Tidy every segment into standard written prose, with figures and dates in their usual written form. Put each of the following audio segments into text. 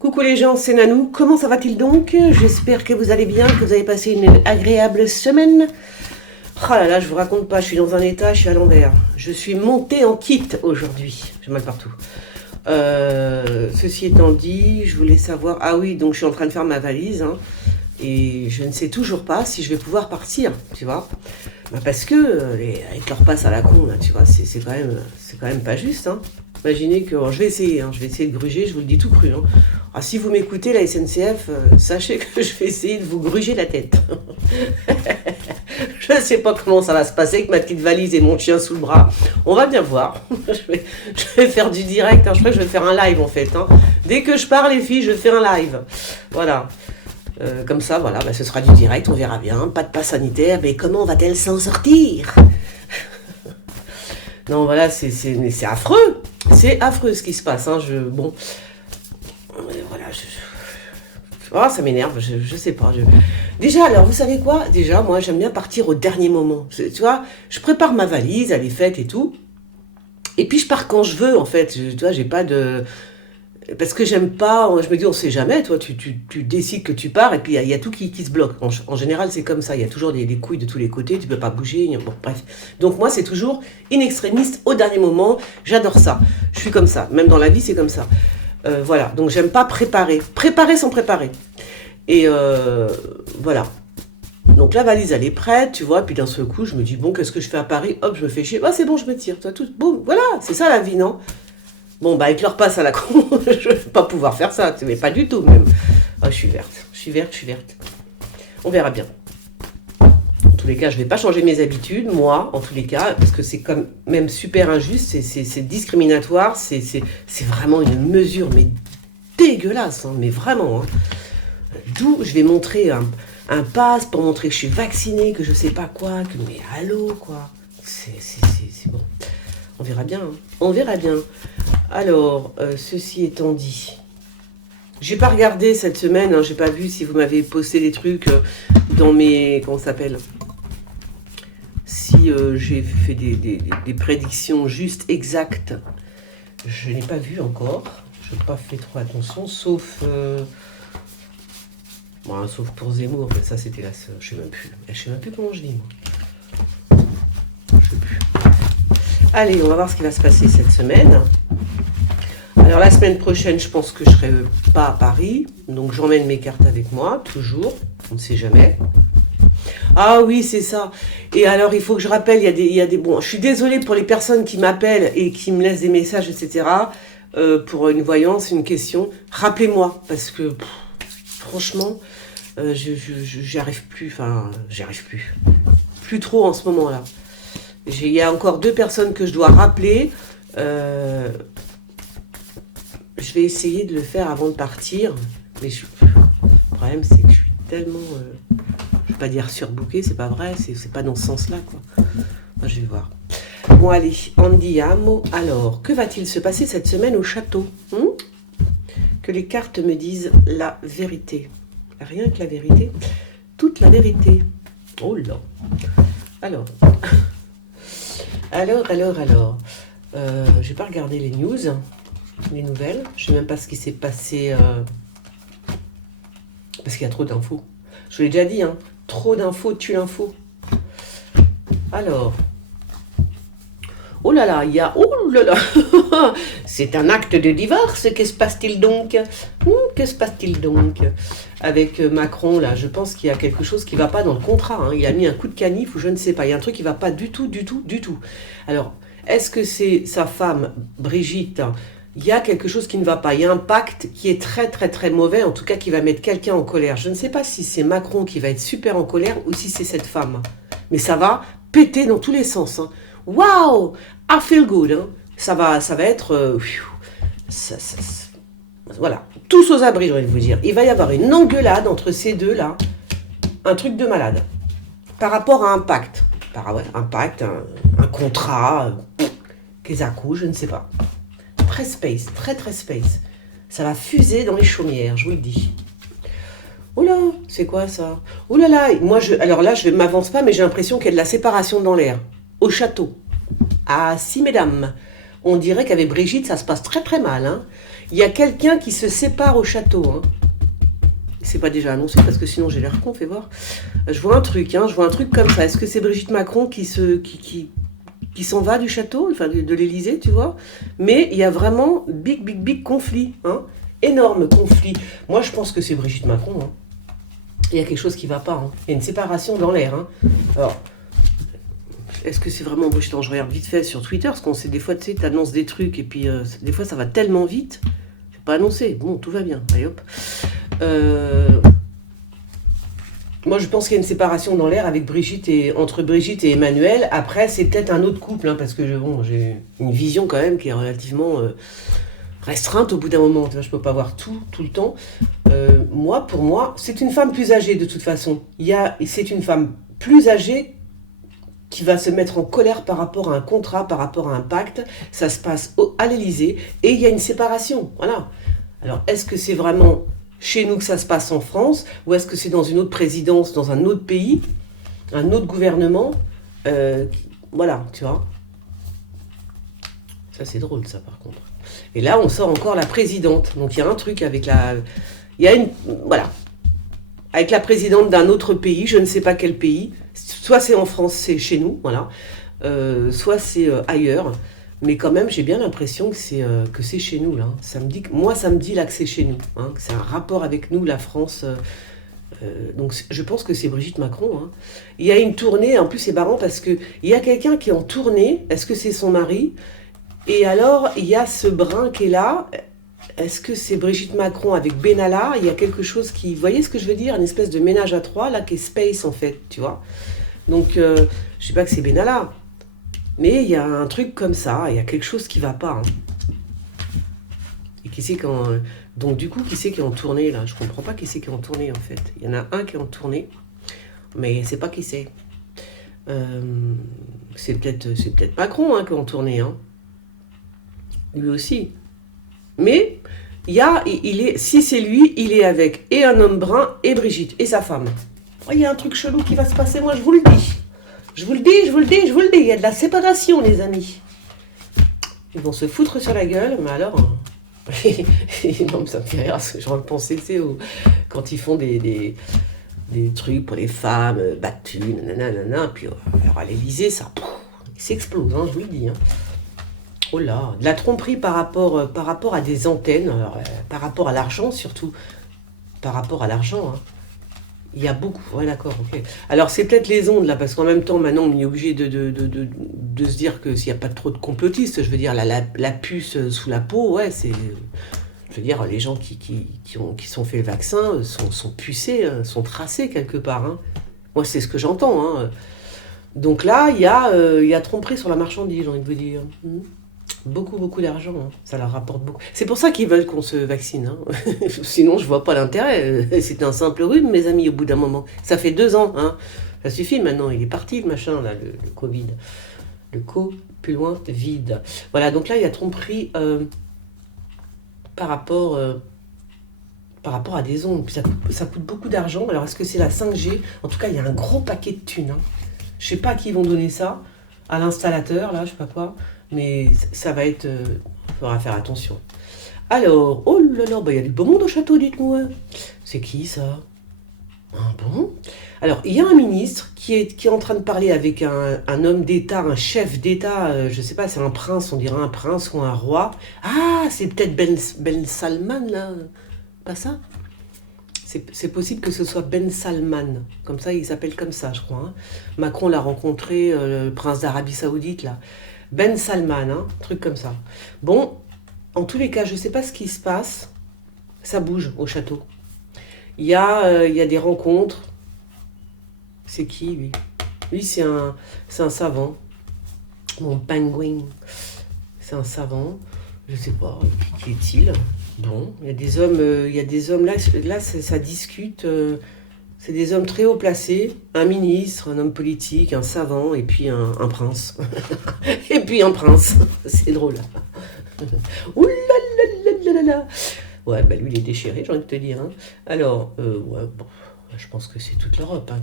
Coucou les gens, c'est Nanou. Comment ça va-t-il donc? J'espère que vous allez bien, que vous avez passé une agréable semaine. Oh là là, je vous raconte pas, je suis dans un état, je suis à l'envers. Je suis montée en kit aujourd'hui. J'ai mal partout. Ceci étant dit, je voulais savoir... Ah oui, donc je suis en train de faire ma valise. Et je ne sais toujours pas si je vais pouvoir partir, tu vois. Parce que, avec leur passe à la con, là, tu vois, c'est quand même pas juste. Imaginez que... Alors, je vais essayer de gruger, je vous le dis tout cru. Alors, si vous m'écoutez, la SNCF, sachez que je vais essayer de vous gruger la tête. Je ne sais pas comment ça va se passer avec ma petite valise et mon chien sous le bras. On va bien voir. Je vais faire du direct. Je crois que je vais faire un live en fait. Dès que je pars les filles, je fais un live. Voilà. Comme ça, voilà, ce sera du direct, on verra bien. Pas de passe sanitaire, mais comment va-t-elle s'en sortir? Non, voilà, c'est affreux. C'est affreux ce qui se passe. Bon, voilà, oh, ça m'énerve, je sais pas. Déjà, alors, vous savez quoi? Déjà, moi, j'aime bien partir au dernier moment. Tu vois, je prépare ma valise, elle est faite et tout. Et puis, je pars quand je veux, en fait. Tu vois, j'ai pas de... Parce que j'aime pas, je me dis, on sait jamais, toi, tu décides que tu pars, et puis il y a tout qui se bloque. En général, c'est comme ça, il y a toujours des couilles de tous les côtés, tu peux pas bouger, bon, bref. Donc moi, c'est toujours in extremis, au dernier moment, j'adore ça. Je suis comme ça, même dans la vie, c'est comme ça. Voilà, donc j'aime pas préparer sans préparer. Et voilà. Donc la valise, elle est prête, tu vois, puis d'un seul coup, je me dis, bon, qu'est-ce que je fais à Paris? Hop, je me fais chier, c'est bon, je me tire, toi, tout, boum, voilà, c'est ça la vie, non? Bon, avec leur passe à la con, je ne vais pas pouvoir faire ça, mais pas du tout même. Je suis verte. On verra bien. En tous les cas, je ne vais pas changer mes habitudes, moi, en tous les cas, parce que c'est quand même super injuste, c'est discriminatoire, c'est vraiment une mesure, mais dégueulasse, mais vraiment. D'où je vais montrer un passe pour montrer que je suis vaccinée, que je sais pas quoi, mais allô, quoi. C'est bon. On verra bien. On verra bien. Alors, ceci étant dit, j'ai pas regardé cette semaine, j'ai pas vu si vous m'avez posté des trucs dans mes... Comment ça s'appelle? Si j'ai fait des prédictions justes, exactes. Je n'ai pas vu encore. Je n'ai pas fait trop attention, sauf... sauf pour Zemmour, mais ça c'était la seule. Je sais même plus comment je dis, moi. Je sais plus. Allez, on va voir ce qui va se passer cette semaine. Alors la semaine prochaine, je pense que je ne serai pas à Paris, donc j'emmène mes cartes avec moi, toujours, on ne sait jamais. Ah oui, c'est ça. Et alors, il faut que je rappelle, il y a des bon, je suis désolée pour les personnes qui m'appellent et qui me laissent des messages, etc. Pour une voyance, une question. Rappelez-moi, parce que franchement, j'y arrive plus, plus trop en ce moment-là. Il y a encore 2 personnes que je dois rappeler. Je vais essayer de le faire avant de partir. Mais le problème, c'est que je suis tellement... je ne vais pas dire surbookée, c'est pas vrai. C'est pas dans ce sens-là, quoi. Moi, je vais voir. Bon, allez, andiamo. Alors, que va-t-il se passer cette semaine au château? Que les cartes me disent la vérité. Rien que la vérité. Toute la vérité. Oh là. Alors... Alors, j'ai pas regardé les news, les nouvelles. Je sais même pas ce qui s'est passé parce qu'il y a trop d'infos. Je vous l'ai déjà dit, trop d'infos tue l'info. Alors, oh là là, c'est un acte de divorce. Que se passe-t-il donc? Que se passe-t-il donc avec Macron là? Je pense qu'il y a quelque chose qui va pas dans le contrat. Il a mis un coup de canif ou je ne sais pas. Il y a un truc qui va pas du tout. Alors, est-ce que c'est sa femme Brigitte? Il y a quelque chose qui ne va pas. Il y a un pacte qui est très très très mauvais, en tout cas qui va mettre quelqu'un en colère. Je ne sais pas si c'est Macron qui va être super en colère ou si c'est cette femme. Mais ça va péter dans tous les sens. Waouh, I feel good. Ça va être... voilà, tous aux abris, j'ai envie de vous dire. Il va y avoir une engueulade entre ces deux-là. Un truc de malade. Par rapport à un pacte. Un pacte, un contrat, qu'est-ce je ne sais pas. Très space, très très space. Ça va fuser dans les chaumières, je vous le dis. Oh là, c'est quoi ça? Oh là là, alors là, je ne m'avance pas, mais j'ai l'impression qu'il y a de la séparation dans l'air. Au château. Ah si, mesdames. on dirait qu'avec Brigitte, ça se passe très très mal. Hein. Il y a quelqu'un qui se sépare au château. Hein. C'est pas déjà annoncé parce que sinon j'ai l'air con, fais voir. Je vois un truc, je vois un truc comme ça. Est-ce que c'est Brigitte Macron qui s'en va du château, enfin de l'Élysée, tu vois? Mais il y a vraiment big conflit, hein? Énorme conflit. Moi, je pense que c'est Brigitte Macron. Hein. Il y a quelque chose qui va pas. Hein. Il y a une séparation dans l'air. Hein. Alors, est-ce que c'est vraiment Brigitte? Je regarde vite fait sur Twitter, parce qu'on sait des fois, tu sais, t'annonces des trucs et puis des fois ça va tellement vite. C'est pas annoncé. Bon, tout va bien. Allez hop. Moi, je pense qu'il y a une séparation dans l'air avec entre Brigitte et Emmanuel. Après, c'est peut-être un autre couple, hein, parce que j'ai une vision quand même qui est relativement restreinte au bout d'un moment. Tu vois, je peux pas voir tout le temps. Pour moi, c'est une femme plus âgée de toute façon. C'est une femme plus âgée qui va se mettre en colère par rapport à un contrat, par rapport à un pacte. Ça se passe à l'Élysée et il y a une séparation. Voilà. Alors, est-ce que c'est vraiment chez nous que ça se passe en France, ou est-ce que c'est dans une autre présidence, dans un autre pays, un autre gouvernement, voilà, tu vois. Ça, c'est drôle, ça, par contre. Et là, on sort encore la présidente. Donc, il y a un truc avec voilà. Avec la présidente d'un autre pays, je ne sais pas quel pays. Soit c'est en France, c'est chez nous, voilà. Soit c'est ailleurs. Mais quand même, j'ai bien l'impression que c'est chez nous, là. Ça me dit là que c'est chez nous. Hein, que c'est un rapport avec nous, la France. Donc, je pense que c'est Brigitte Macron. Hein. Il y a une tournée, en plus, c'est marrant parce qu'il y a quelqu'un qui est en tournée. Est-ce que c'est son mari? Et alors, il y a ce brun qui est là. Est-ce que c'est Brigitte Macron avec Benalla? Il y a quelque chose qui... Vous voyez ce que je veux dire? Une espèce de ménage à trois, là, qui est Space, en fait, tu vois. Donc, je sais pas que c'est Benalla. Mais il y a un truc comme ça, il y a quelque chose qui va pas. Hein. Et qui c'est quand... Donc du coup, qui c'est qui est en tournée là? Je comprends pas qui c'est qui est en tournée en fait. Il y en a un qui est en tournée, mais c'est pas qui c'est. C'est peut-être Macron hein, qui est en tournée. Hein. Lui aussi. Mais si c'est lui, il est avec et un homme brun et Brigitte et sa femme. Oh, il y a un truc chelou qui va se passer, moi je vous le dis. Je vous le dis, il y a de la séparation, les amis. Ils vont se foutre sur la gueule, mais alors... non, mais ça me fait rire, parce que je repensais, tu sais, quand ils font des trucs pour les femmes battues, nanana, puis alors à l'Élysée, ça s'explose, hein, je vous le dis. Hein. Oh là, de la tromperie par rapport à des antennes, alors, par rapport à l'argent surtout, par rapport à l'argent, hein. Il y a beaucoup, ouais d'accord, ok. Alors c'est peut-être les ondes là, parce qu'en même temps maintenant on est obligé de se dire que s'il n'y a pas trop de complotistes, je veux dire la puce sous la peau, ouais c'est... Je veux dire, les gens qui sont fait le vaccin sont pucés, sont tracés quelque part. Hein. Moi c'est ce que j'entends. Hein. Donc là il y a tromperie sur la marchandise, j'ai envie de vous dire. Beaucoup d'argent, hein. Ça leur rapporte beaucoup. C'est pour ça qu'ils veulent qu'on se vaccine. Hein. Sinon, je vois pas l'intérêt. C'est un simple rhume, mes amis, au bout d'un moment. Ça fait 2 ans. Hein. Ça suffit maintenant. Il est parti, le machin, là, le Covid. Plus loin, vide. Voilà, donc là, il y a tromperie par rapport à des ondes. Puis ça coûte beaucoup d'argent. Alors, est-ce que c'est la 5G? En tout cas, il y a un gros paquet de thunes. Hein. Je sais pas à qui ils vont donner ça. À l'installateur, là, je sais pas quoi. Mais ça va être... Il faudra faire attention. Alors, oh là là, il y a du beau monde au château, dites-moi. C'est qui, ça? Ah bon? Alors, il y a un ministre qui est en train de parler avec un homme d'État, un chef d'État, je sais pas, c'est un prince, on dirait un prince ou un roi. Ah, c'est peut-être Ben Salman, là? Pas ça? C'est possible que ce soit Ben Salman. Comme ça, il s'appelle comme ça, je crois. Hein. Macron l'a rencontré, le prince d'Arabie Saoudite, là. Ben Salman, hein, truc comme ça. Bon, en tous les cas, je ne sais pas ce qui se passe. Ça bouge au château. Il y a des rencontres. C'est qui, lui? Lui, c'est un savant. Mon pingouin. C'est un savant. Je ne sais pas, qui est-il? Bon, il y a des hommes là ça discute... C'est des hommes très haut placés, un ministre, un homme politique, un savant, et puis un prince. Et puis un prince. C'est drôle. Ouh là là là là là. Ouais, bah lui, il est déchiré, j'ai envie de te dire. Hein. Alors, ouais, bon, je pense que c'est toute l'Europe. Hein,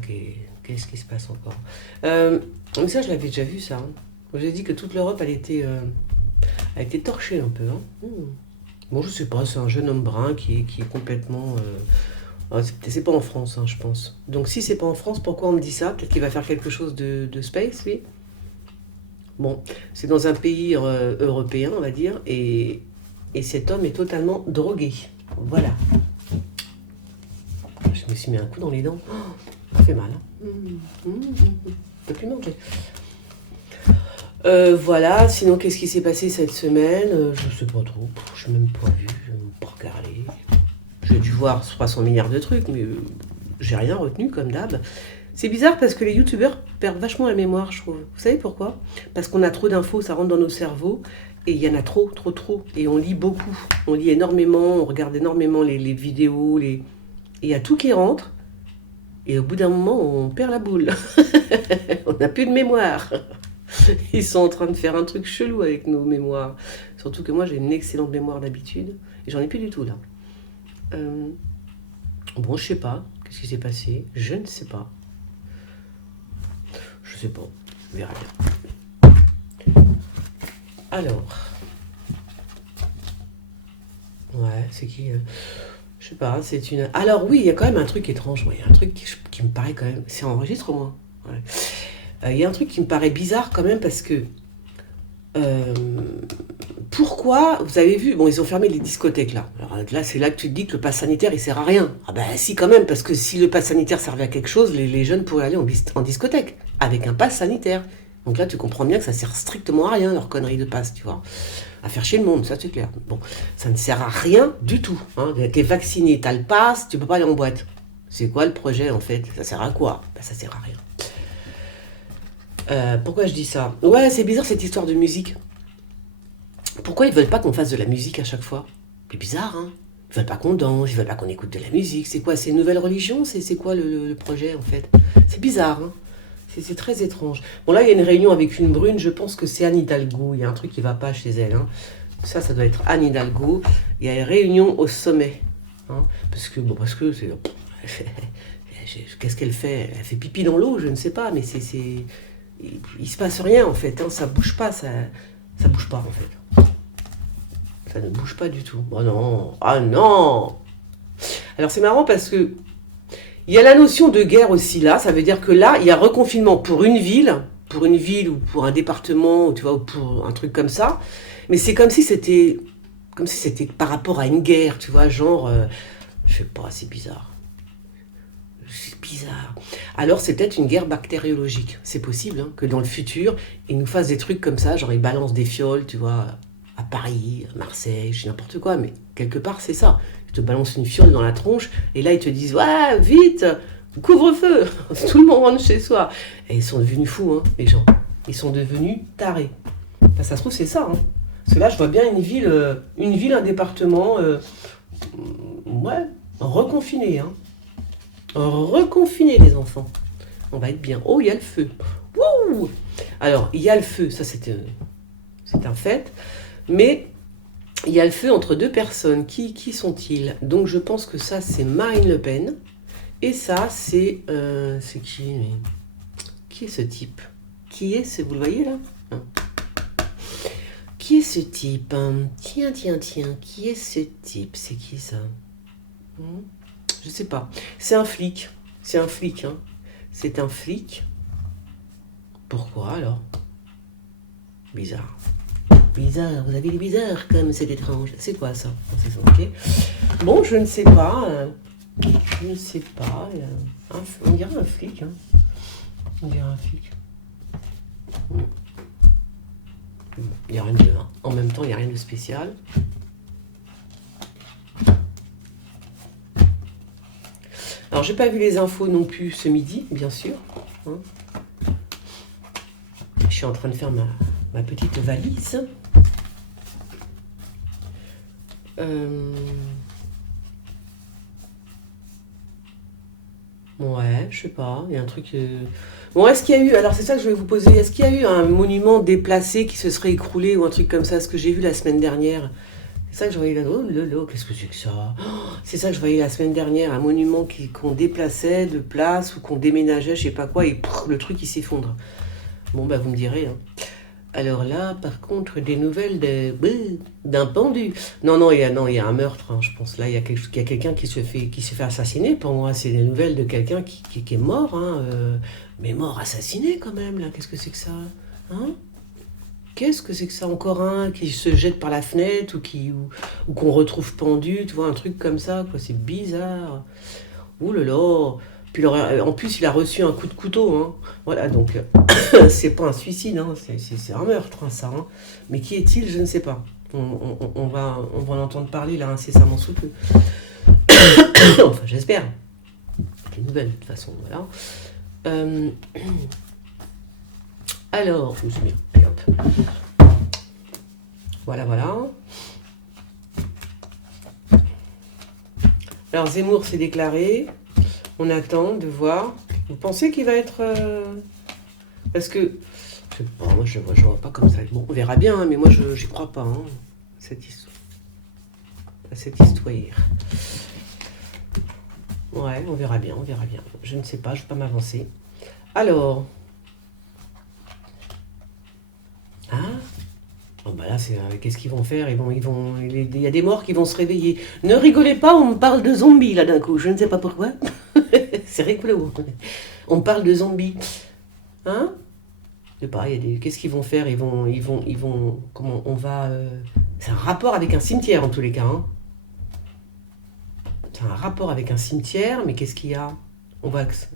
qu'est-ce qui se passe encore mais ça, je l'avais déjà vu, ça. Hein. J'ai dit que toute l'Europe, elle était Elle a été torchée un peu. Hein. Bon, je sais pas, c'est un jeune homme brun qui est complètement... c'est pas en France, hein, je pense. Donc si c'est pas en France, pourquoi on me dit ça? Peut-être qu'il va faire quelque chose de space, lui. Bon, c'est dans un pays européen, on va dire, et cet homme est totalement drogué. Voilà. Je me suis mis un coup dans les dents. Ça fait mal. Hein. Je peux plus manger. Voilà, sinon qu'est-ce qui s'est passé cette semaine? Je sais pas trop, je n'ai même pas vu, je n'ai même pas regardé. J'ai dû voir 300 milliards de trucs, mais j'ai rien retenu comme d'hab. C'est bizarre parce que les youtubeurs perdent vachement la mémoire, je trouve. Vous savez pourquoi? Parce qu'on a trop d'infos, ça rentre dans nos cerveaux, et il y en a trop. Et on lit beaucoup, on lit énormément, on regarde énormément les vidéos, et il y a tout qui rentre, et au bout d'un moment, on perd la boule. On n'a plus de mémoire. Ils sont en train de faire un truc chelou avec nos mémoires. Surtout que moi, j'ai une excellente mémoire d'habitude. Et j'en ai plus du tout, là. Bon, je sais pas. Qu'est-ce qui s'est passé? Je ne sais pas. Je sais pas. On verra bien. Alors. Ouais, c'est qui je sais pas, c'est une... Alors oui, il y a quand même un truc étrange. Il y a un truc qui me paraît quand même... C'est enregistré, moi. Ouais. Il y a un truc qui me paraît bizarre quand même parce que pourquoi, vous avez vu, bon ils ont fermé les discothèques là. Alors là c'est là que tu te dis que le pass sanitaire il sert à rien. Ah ben si quand même, parce que si le pass sanitaire servait à quelque chose, les jeunes pourraient aller en discothèque avec un pass sanitaire. Donc là tu comprends bien que ça sert strictement à rien leur connerie de pass, tu vois. À faire chier le monde, ça c'est clair. Bon, ça ne sert à rien du tout. Hein. T'es vacciné, t'as le pass, tu peux pas aller en boîte. C'est quoi le projet en fait? Ça sert à quoi? Ben, ça sert à rien. Pourquoi je dis ça? Ouais, c'est bizarre cette histoire de musique. Pourquoi ils veulent pas qu'on fasse de la musique à chaque fois? C'est bizarre, hein? Ils veulent pas qu'on danse, ils veulent pas qu'on écoute de la musique. C'est quoi? C'est une nouvelle religion? C'est quoi le projet en fait? C'est bizarre, hein? C'est très étrange. Bon là, il y a une réunion avec une brune, je pense que c'est Anne Hidalgo. Il y a un truc qui va pas chez elle. Hein. Ça doit être Anne Hidalgo. Il y a une réunion au sommet. Hein, parce que c'est... Qu'est-ce qu'elle fait? Elle fait pipi dans l'eau, je ne sais pas, mais il se passe rien en fait, hein, ça bouge pas en fait. Ça ne bouge pas du tout. Oh non, ah non. Alors c'est marrant parce que il y a la notion de guerre aussi là, ça veut dire que là, il y a reconfinement pour une ville ou pour un département, tu vois, ou pour un truc comme ça, mais c'est comme si c'était par rapport à une guerre, tu vois, genre, je sais pas, c'est bizarre. C'est bizarre. Alors c'est peut-être une guerre bactériologique. C'est possible hein, que dans le futur, ils nous fassent des trucs comme ça, genre ils balancent des fioles, tu vois, à Paris, à Marseille, je sais n'importe quoi, mais quelque part c'est ça. Ils te balancent une fiole dans la tronche, et là ils te disent, ouais, vite, couvre-feu, tout le monde rentre chez soi. Et ils sont devenus fous, hein, les gens. Ils sont devenus tarés. Enfin, ça se trouve c'est ça. Hein. Parce que là je vois bien une ville, un département, ouais, reconfiné, hein. Reconfiner les enfants. On va être bien. Oh, il y a le feu. Wouh! Alors, il y a le feu, ça c'est un fait. Mais il y a le feu entre deux personnes. Qui sont-ils? Donc je pense que ça c'est Marine Le Pen. Et ça c'est... c'est qui? Qui est ce type? Qui est ce... Vous le voyez là? Hein? Qui est ce type? Tiens. Qui est ce type? C'est qui ça? Je sais pas. C'est un flic. C'est un flic, hein. C'est un flic. Pourquoi alors? Bizarre. Bizarre, vous avez les bizarres comme c'est étrange. C'est quoi ça? C'est ça, ok. Bon, je ne sais pas. Je ne sais pas. On dirait un flic, hein. On dirait un flic. Il n'y a rien de... Hein. En même temps, il n'y a rien de spécial. Alors, j'ai pas vu les infos non plus ce midi, bien sûr. Hein. Je suis en train de faire ma petite valise. Ouais, je sais pas, il y a un truc... Bon, est-ce qu'il y a eu... Alors, c'est ça que je vais vous poser. Est-ce qu'il y a eu un monument déplacé qui se serait écroulé ou un truc comme ça? Ce que j'ai vu la semaine dernière. C'est ça que je voyais là. Oh lolo, qu'est-ce que c'est que ça? C'est ça que je voyais la semaine dernière. Un monument qu'on déplaçait de place ou qu'on déménageait, je sais pas quoi, et le truc il s'effondre. Bon, bah vous me direz. Hein. Alors là, par contre, des nouvelles d'un pendu. Non, il y a un meurtre, hein, je pense. Là, il y a quelqu'un qui se fait assassiner. Pour moi, c'est des nouvelles de quelqu'un qui est mort, hein, mais mort assassiné quand même, là. Qu'est-ce que c'est que ça? Hein? Qu'est-ce que c'est que ça? Encore un qui se jette par la fenêtre ou qu'on retrouve pendu, tu vois, un truc comme ça, quoi. C'est bizarre. Ouh là là. Puis en plus, il a reçu un coup de couteau, hein. Voilà, donc c'est pas un suicide, hein, c'est un meurtre, hein, ça. Hein. Mais qui est-il? Je ne sais pas. On va en entendre parler là incessamment sous peu. Enfin, j'espère. C'est une nouvelle, de toute façon, voilà. Alors, je me suis mis. Allez, hop. Voilà, voilà. Alors, Zemmour s'est déclaré. On attend de voir. Vous pensez qu'il va être... Parce que... Je sais pas, moi je vois pas comme ça. Bon, on verra bien, hein, mais moi j'y crois pas. Hein, à cette histoire. Ouais, on verra bien, on verra bien. Je ne sais pas, je ne vais pas m'avancer. Alors... Ah, oh bah là, qu'est-ce qu'ils vont faire? Il y a des morts qui vont se réveiller. Ne rigolez pas, on me parle de zombies là d'un coup. Je ne sais pas pourquoi. C'est rigolo. On parle de zombies. Hein? Je sais pas, qu'est-ce qu'ils vont faire? Comment on va... C'est un rapport avec un cimetière en tous les cas. Hein? C'est un rapport avec un cimetière, mais qu'est-ce qu'il y a?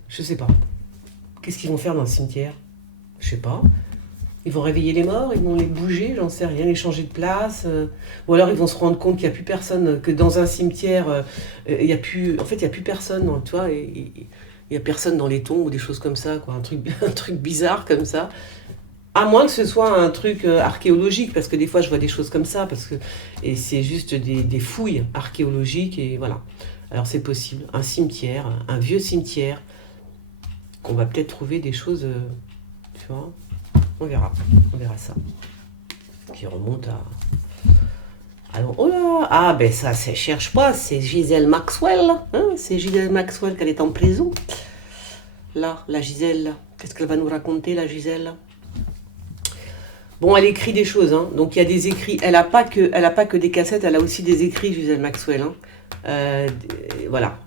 Je sais pas. Qu'est-ce qu'ils vont faire dans le cimetière? Je sais pas. Ils vont réveiller les morts, ils vont les bouger, j'en sais rien, les changer de place. Ou alors ils vont se rendre compte qu'il n'y a plus personne, que dans un cimetière, il n'y a plus personne, tu vois, il n'y a personne dans les tombes ou des choses comme ça, quoi, un truc bizarre comme ça. À moins que ce soit un truc archéologique, parce que des fois je vois des choses comme ça, et c'est juste des fouilles archéologiques, et voilà. Alors c'est possible, un cimetière, un vieux cimetière, qu'on va peut-être trouver des choses, tu vois. On verra ça. Qui remonte à... Alors, oh là, ah ben ça, cherche pas, c'est Gisèle Maxwell, hein, c'est Gisèle Maxwell qu'elle est en prison. Là, la Gisèle, qu'est-ce qu'elle va nous raconter, la Gisèle? Bon, elle écrit des choses, hein, donc il y a des écrits, elle a pas que des cassettes, elle a aussi des écrits, Gisèle Maxwell, hein. Voilà,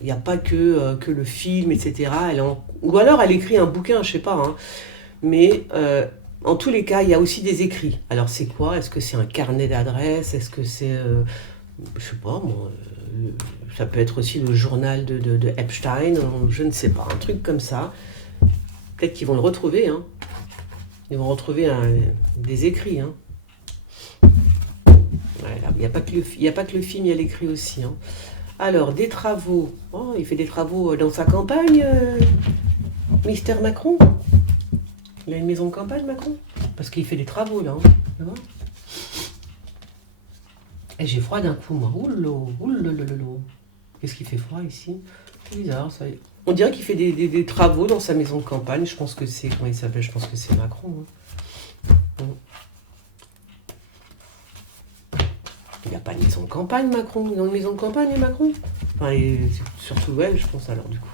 il n'y a pas que le film, etc. Ou alors elle écrit un bouquin, je sais pas, hein. Mais en tous les cas, il y a aussi des écrits. Alors c'est quoi? Est-ce que c'est un carnet d'adresses? Est-ce que c'est, je sais pas moi, ça peut être aussi le journal de Epstein, je ne sais pas, un truc comme ça. Peut-être qu'ils vont le retrouver, hein. Ils vont retrouver des écrits, hein. Voilà. Il n'y a pas que le film, il y a l'écrit aussi, hein. Alors, des travaux. Oh, il fait des travaux dans sa campagne, Mister Macron. Il a une maison de campagne, Macron? Parce qu'il fait des travaux, là. Hein. Et j'ai froid d'un coup, moi. Oulololololo. Qu'est-ce qu'il fait froid ici? C'est bizarre, ça. On dirait qu'il fait des travaux dans sa maison de campagne. Je pense que c'est... Comment il s'appelle? Je pense que c'est Macron. Hein. Il n'a pas de maison de campagne, Macron. Il a une maison de campagne, Macron? Enfin, surtout elle, je pense, alors, du coup.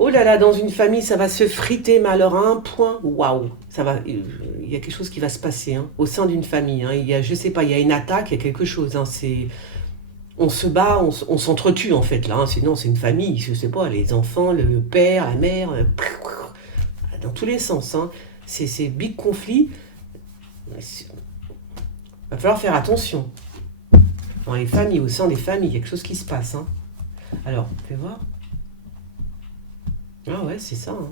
Oh là là, dans une famille, ça va se friter, mais alors à un point, waouh, il y a quelque chose qui va se passer, hein, au sein d'une famille. Hein, je sais pas, il y a une attaque, il y a quelque chose. Hein, on se bat, on s'entretue en fait là. Hein, sinon, c'est une famille, je sais pas, les enfants, le père, la mère, dans tous les sens. Hein, c'est big conflit. Il va falloir faire attention. Dans les familles, au sein des familles, il y a quelque chose qui se passe. Hein. Alors, fais voir. Ah ouais, c'est ça. Hein.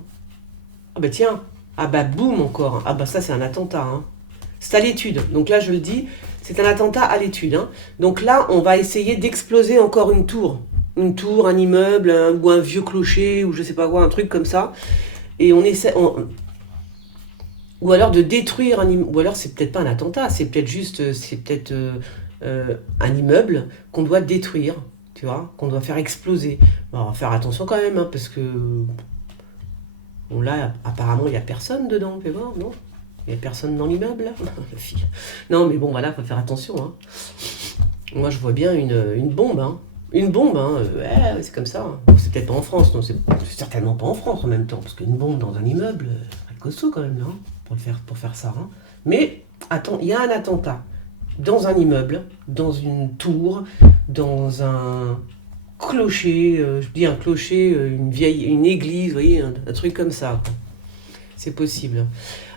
Ah bah tiens, ah bah boum encore. Ah bah ça c'est un attentat. Hein. C'est à l'étude. Donc là je le dis, c'est un attentat à l'étude. Hein. Donc là on va essayer d'exploser encore une tour. Une tour, un immeuble, ou un vieux clocher, ou je sais pas quoi, un truc comme ça. Et on essaie... Ou alors de détruire un immeuble. Ou alors c'est peut-être pas un attentat, c'est peut-être un immeuble qu'on doit détruire. Tu vois, qu'on doit faire exploser. Bon, on va faire attention quand même, hein, parce que bon, là, apparemment, il n'y a personne dedans, fais voir, non? Il n'y a personne dans l'immeuble, là? La fille. Non, mais bon, voilà, il faut faire attention. Hein. Moi, je vois bien une bombe, hein. Une bombe, hein. Ouais, c'est comme ça. Hein. C'est peut-être pas en France, non, c'est certainement pas en France en même temps, parce qu'une bombe dans un immeuble, c'est costaud quand même, là, hein, pour faire ça. Hein. Mais, attends, il y a un attentat dans un immeuble, dans une tour, dans un clocher, je dis un clocher, une église, vous voyez, un truc comme ça. C'est possible.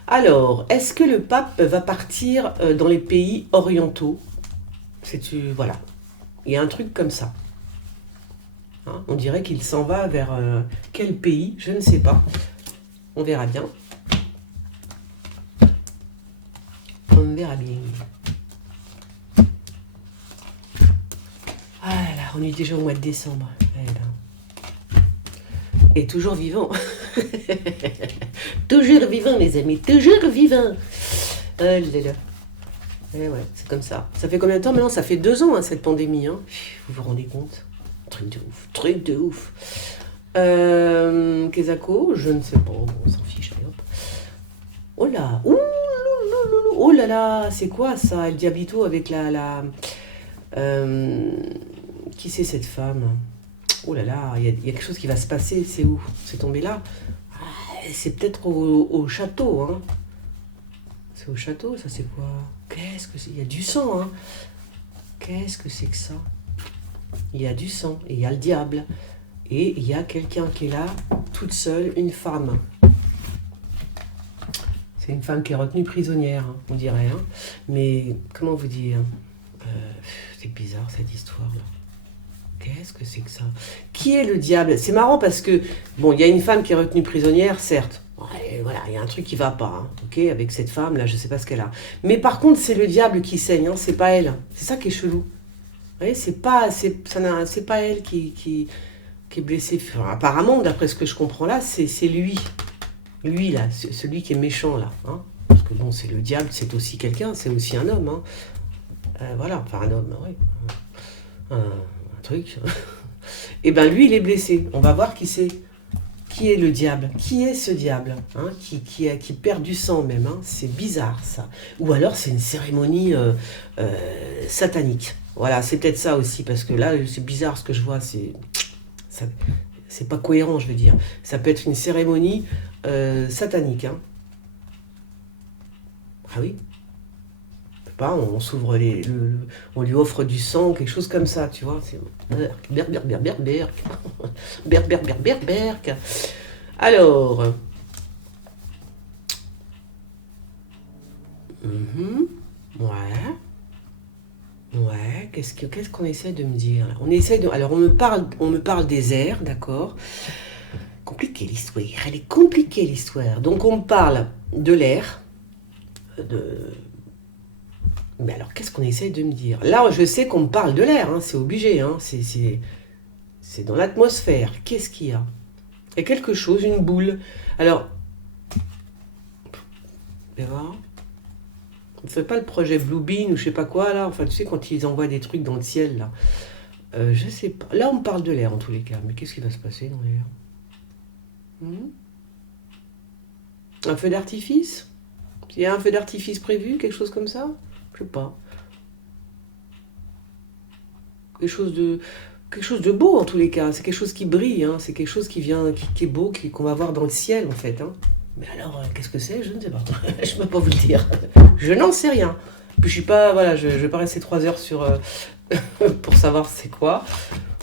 Alors, est-ce que le pape va partir dans les pays orientaux? Voilà, il y a un truc comme ça. Hein, on dirait qu'il s'en va vers quel pays? Je ne sais pas. On verra bien. On verra bien. Ah là là, on est déjà au mois de décembre. Eh ben. Et toujours vivant. Toujours vivant, les amis. Toujours vivant. Oh là là. Eh ouais, c'est comme ça. Ça fait combien de temps maintenant? Ça fait 2 ans, hein, cette pandémie. Hein. Vous vous rendez compte? Truc de ouf. Truc de ouf. Kezako, je ne sais pas. Bon, on s'en fiche. Allez, hop. Oh là. Ouh, oh là là. C'est quoi ça? El Diablito avec qui c'est cette femme? Oh là là, il y a quelque chose qui va se passer. C'est où? C'est tombé là? C'est peut-être au château, hein. C'est au château, ça c'est quoi? Qu'est-ce que c'est? Il y a du sang, hein. Qu'est-ce que c'est que ça? Il y a du sang, et il y a le diable. Et il y a quelqu'un qui est là, toute seule, une femme. C'est une femme qui est retenue prisonnière, hein, on dirait. Hein. Mais comment vous dire? C'est bizarre cette histoire-là. Qu'est-ce que c'est que ça? Qui est le diable? C'est marrant parce que, bon, il y a une femme qui est retenue prisonnière, certes. Ouais, voilà, il y a un truc qui va pas, hein, ok, avec cette femme-là, je sais pas ce qu'elle a. Mais par contre, c'est le diable qui saigne, hein, c'est pas elle. C'est ça qui est chelou. Vous voyez, c'est pas elle qui est blessée. Enfin, apparemment, d'après ce que je comprends là, c'est lui. Lui, là, celui qui est méchant, là. Hein. Parce que bon, c'est le diable, c'est aussi quelqu'un, c'est aussi un homme. Hein. Voilà, enfin un homme, oui. Un truc. Et ben lui, il est blessé. On va voir qui c'est. Qui est le diable? Qui est ce diable, hein, qui perd du sang même, hein. C'est bizarre ça. Ou alors c'est une cérémonie satanique. Voilà, c'est peut-être ça aussi, parce que là, c'est bizarre ce que je vois, c'est pas cohérent, je veux dire. Ça peut être une cérémonie satanique. Hein. Ah oui? Pas, on s'ouvre on lui offre du sang, quelque chose comme ça, tu vois. C'est berk, berk, berk, berk, berk, berk, berk, berk, berk, berk. Alors, ouais, qu'est-ce qu'on essaie de me dire là? Alors on me parle des airs, d'accord. Compliqué l'histoire, elle est compliquée l'histoire. Donc on me parle de l'air, mais alors, qu'est-ce qu'on essaye de me dire? Là, je sais qu'on me parle de l'air, hein, c'est obligé, hein, c'est dans l'atmosphère. Qu'est-ce qu'il y a? Il y a quelque chose, une boule. Alors, on ne fait pas le projet Bluebeam ou je sais pas quoi, là. Enfin, tu sais, quand ils envoient des trucs dans le ciel, là. Je sais pas. Là, on me parle de l'air, en tous les cas. Mais qu'est-ce qui va se passer dans l'air? Un feu d'artifice? Il y a un feu d'artifice prévu, quelque chose comme ça? Je sais pas. Quelque chose de beau en tous les cas. C'est quelque chose qui brille. Hein. C'est quelque chose qui vient, qui est beau, qu'on va voir dans le ciel en fait. Hein. Mais alors, qu'est-ce que c'est? Je ne sais pas. Je ne peux pas vous le dire. Je n'en sais rien. Puis je suis pas, voilà, je vais pas rester 3 heures sur pour savoir c'est quoi.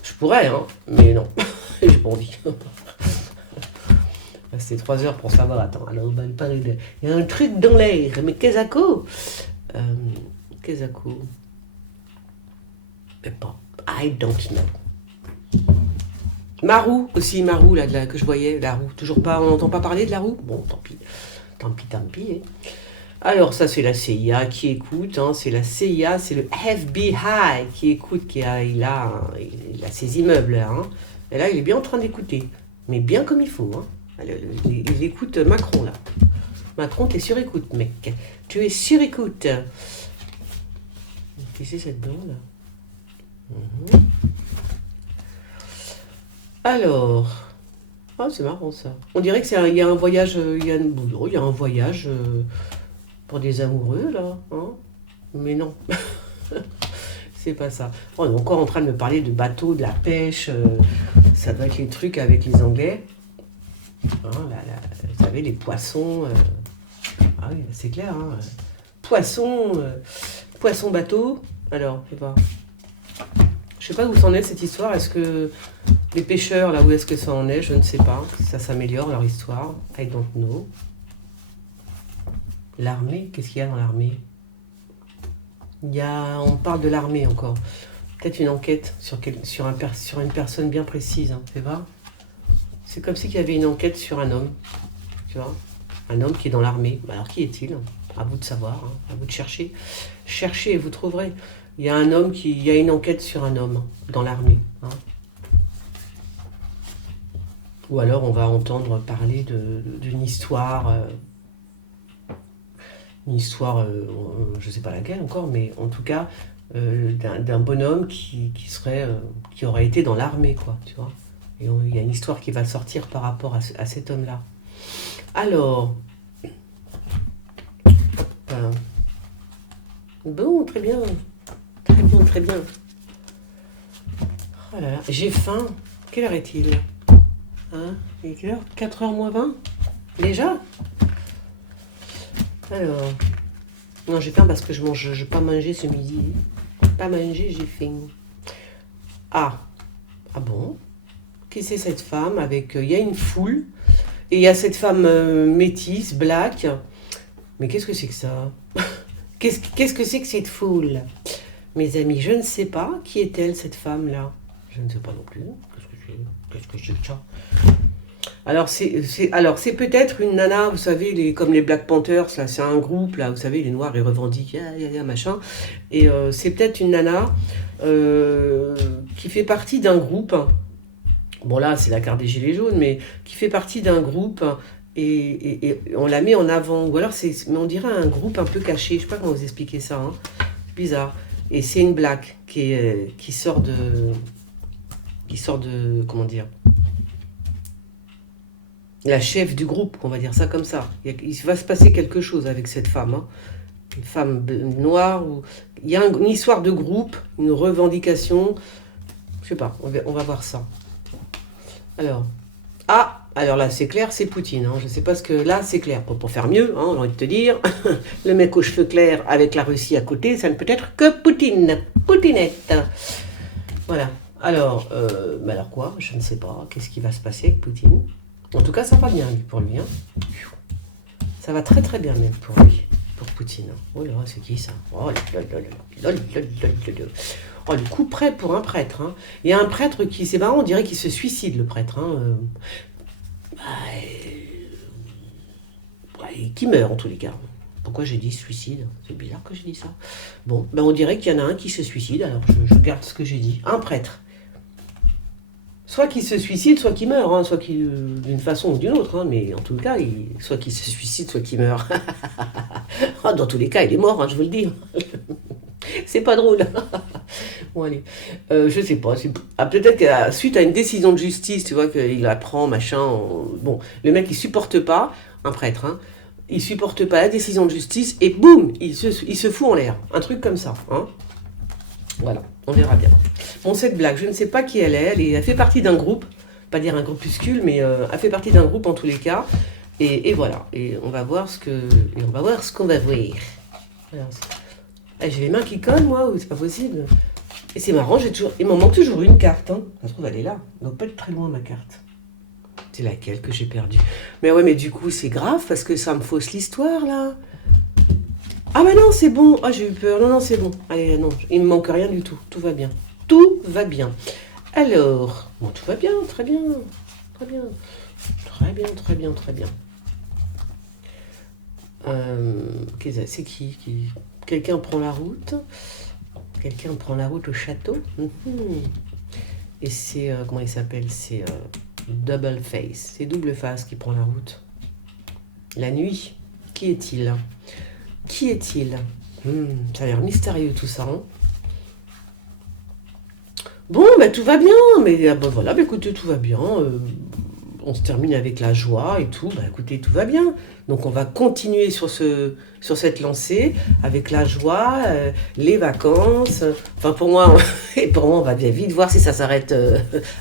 Je pourrais, hein, mais non. J'ai pas envie. Rester 3 heures pour savoir. Attends, alors on va parler de. Il y a un truc dans l'air. Mais Kezako. Kezako. Mais pas. I don't know. Marou aussi, Marou, là, que je voyais, la roue. Toujours pas, on n'entend pas parler de la roue? Bon, tant pis. Tant pis, tant pis. Hein. Alors, ça, c'est la CIA qui écoute. Hein, c'est la CIA, c'est le FBI qui écoute. Il a ses immeubles. Hein. Et là, il est bien en train d'écouter. Mais bien comme il faut. Hein. Il écoute Macron, là. Macron, t'es sur écoute, mec. Tu es sur écoute. Qui c'est cette blonde? Alors, c'est marrant ça. On dirait qu'il y a un voyage, il y a un voyage pour des amoureux là, hein, mais non, c'est pas ça. On est encore en train de me parler de bateaux, de la pêche. Ça doit être les trucs avec les Anglais. Hein, vous savez, les poissons. Ah oui, c'est clair. Hein, poisson, poisson bateau. Alors, je sais pas où c'en est cette histoire. Est-ce que les pêcheurs, là où est-ce que ça en est, je ne sais pas. Ça s'améliore leur histoire. I don't know. L'armée, qu'est-ce qu'il y a dans l'armée? On parle de l'armée encore. Peut-être une enquête sur une personne bien précise, hein, tu vois. C'est comme si il y avait une enquête sur un homme, tu vois. Un homme qui est dans l'armée. Alors qui est-il? À vous de savoir, hein, à vous de chercher. Cherchez et vous trouverez. Il y a il y a une enquête sur un homme dans l'armée. Hein. Ou alors on va entendre parler d'une histoire, je ne sais pas laquelle encore, mais en tout cas d'un bonhomme qui aurait été dans l'armée, quoi, tu vois. Et il y a une histoire qui va sortir par rapport à cet homme-là. Alors, bon, très bien. Très bien, très bien. Oh là là, j'ai faim. Quelle heure est-il? Hein? Il est quelle heure? 4h moins 20? Déjà? Alors, non, j'ai faim parce que je n'ai pas mangé ce midi. Pas mangé, j'ai faim. Ah bon? Qui c'est cette femme avec... Il y a une foule, et il y a cette femme métisse, black. Mais qu'est-ce que c'est que ça? Qu'est-ce que c'est que cette foule? Mes amis, je ne sais pas. Qui est-elle, cette femme-là? Je ne sais pas non plus. Qu'est-ce que c'est que ça? Alors, c'est peut-être une nana, vous savez, comme les Black Panthers, là, c'est un groupe, là, vous savez, les Noirs, ils revendiquent, machin. Et c'est peut-être une nana qui fait partie d'un groupe. Bon, là, c'est la carte des Gilets jaunes, mais qui fait partie d'un groupe et on la met en avant. Ou alors, mais on dirait un groupe un peu caché. Je ne sais pas comment vous expliquer ça. Hein. C'est bizarre. Et c'est une black qui sort de... Comment dire? La chef du groupe, on va dire ça comme ça. Il va se passer quelque chose avec cette femme. Hein. Une femme noire. Il y a une histoire de groupe, une revendication. Je sais pas, on va voir ça. Alors là, c'est clair, c'est Poutine. Hein. Je sais pas ce que... Là, c'est clair. Pour faire mieux, hein, j'ai envie de te dire, le mec aux cheveux clairs avec la Russie à côté, ça ne peut être que Poutine. Poutinette. Voilà. Alors quoi? Je ne sais pas. Qu'est-ce qui va se passer avec Poutine? En tout cas, ça va bien pour lui. Hein. Ça va très très bien même pour lui, pour Poutine. Oh là, c'est qui ça? Oh là là là là là là là là. Oh, le coup près pour un prêtre. Hein. Il y a un prêtre qui, c'est marrant, on dirait qu'il se suicide, le prêtre. Hein. Qui meurt en tous les cas. Pourquoi j'ai dit suicide? C'est bizarre que j'ai dit ça. Bon, on dirait qu'il y en a un qui se suicide, alors je garde ce que j'ai dit. Un prêtre. Soit qu'il se suicide, soit qu'il meurt, hein, soit d'une façon ou d'une autre, hein, mais en tout cas, soit qu'il se suicide, soit qu'il meurt. Dans tous les cas, il est mort, hein, je vous le dis. C'est pas drôle. Bon, allez. Je sais pas. Peut-être que suite à une décision de justice, tu vois, qu'il apprend, machin. Bon, le mec, il supporte pas, un prêtre, hein, il supporte pas la décision de justice et boum, il se fout en l'air. Un truc comme ça. Hein. Voilà, on verra bien. Bon, cette blague, je ne sais pas qui elle est. Elle fait partie d'un groupe, pas dire un groupuscule, mais elle fait partie d'un groupe en tous les cas. Et voilà. Et on va voir ce qu'on va voir. Alors, j'ai les mains qui collent, moi, ou c'est pas possible. Et c'est marrant, il m'en manque toujours une carte. Hein. Ça se trouve, elle est là. Elle doit pas être très loin, ma carte. C'est laquelle que j'ai perdue? Mais ouais, mais du coup, c'est grave parce que ça me fausse l'histoire, là. Ah, mais non, c'est bon. Ah, j'ai eu peur. Non, c'est bon. Allez, non, il me manque rien du tout. Tout va bien. Tout va bien. Alors, bon, tout va bien, très bien. Très bien. Très bien, très bien, très bien. C'est qui Quelqu'un prend la route. Quelqu'un prend la route au château. Et c'est... comment il s'appelle? C'est Double Face. C'est Double Face qui prend la route. La nuit. Qui est-il? Qui est-il? Ça a l'air mystérieux tout ça. Hein. Bon, tout va bien. Mais voilà, écoutez, tout va bien. On se termine avec la joie et tout. Écoutez, tout va bien. Donc on va continuer sur cette lancée avec la joie, les vacances. Enfin pour moi, on va bien vite voir si ça s'arrête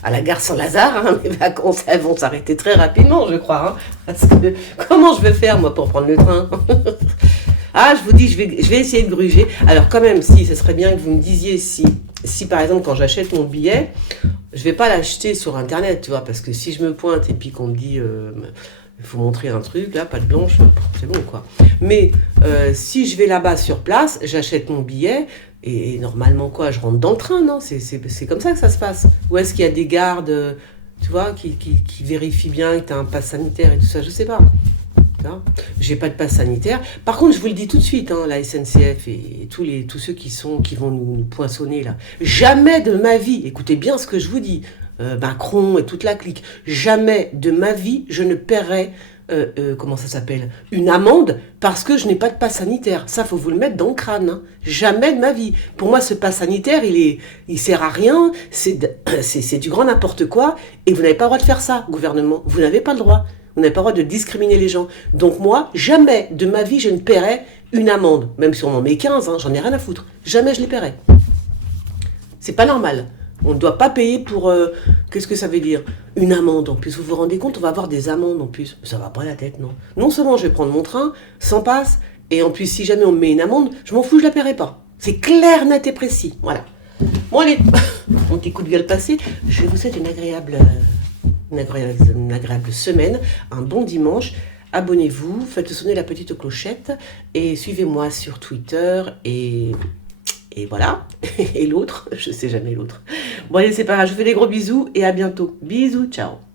à la gare Saint-Lazare. Hein. Les vacances, elles vont s'arrêter très rapidement, je crois. Hein. Parce que comment je vais faire moi pour prendre le train? Ah, je vous dis, je vais essayer de gruger. Alors quand même, si, ce serait bien que vous me disiez si par exemple, quand j'achète mon billet, je vais pas l'acheter sur Internet, tu vois, parce que si je me pointe et puis qu'on me dit, il faut montrer un truc, là, pâte blanche, c'est bon, quoi. Mais si je vais là-bas sur place, j'achète mon billet, et normalement, quoi, je rentre dans le train, non? C'est comme ça que ça se passe. Ou est-ce qu'il y a des gardes, tu vois, qui vérifient bien que tu as un pass sanitaire et tout ça, je sais pas. J'ai pas de passe sanitaire. Par contre, je vous le dis tout de suite, hein, la SNCF et tous ceux qui vont nous poinçonner là. Jamais de ma vie, écoutez bien ce que je vous dis, Macron et toute la clique, jamais de ma vie je ne paierai, comment ça s'appelle, une amende parce que je n'ai pas de passe sanitaire. Ça, faut vous le mettre dans le crâne. Hein. Jamais de ma vie. Pour moi, ce passe sanitaire, il sert à rien. C'est du grand n'importe quoi. Et vous n'avez pas le droit de faire ça, gouvernement. Vous n'avez pas le droit. Vous n'avez pas le droit de discriminer les gens. Donc moi, jamais de ma vie, je ne paierai une amende. Même si on en met 15, hein, j'en ai rien à foutre. Jamais je les paierai. C'est pas normal. On ne doit pas payer pour... qu'est-ce que ça veut dire? Une amende en plus. Vous vous rendez compte, on va avoir des amendes en plus. Ça va pas la tête, non. Non seulement je vais prendre mon train, sans passe, et en plus, si jamais on me met une amende, je m'en fous, je la paierai pas. C'est clair, net et précis. Voilà. Bon, allez, mon petit coup de gueule passé. Je vous souhaite une agréable semaine, un bon dimanche. Abonnez-vous, faites sonner la petite clochette et suivez-moi sur Twitter et voilà. Et l'autre, je sais jamais l'autre. Bon allez, c'est pas grave, je vous fais des gros bisous et à bientôt. Bisous, ciao.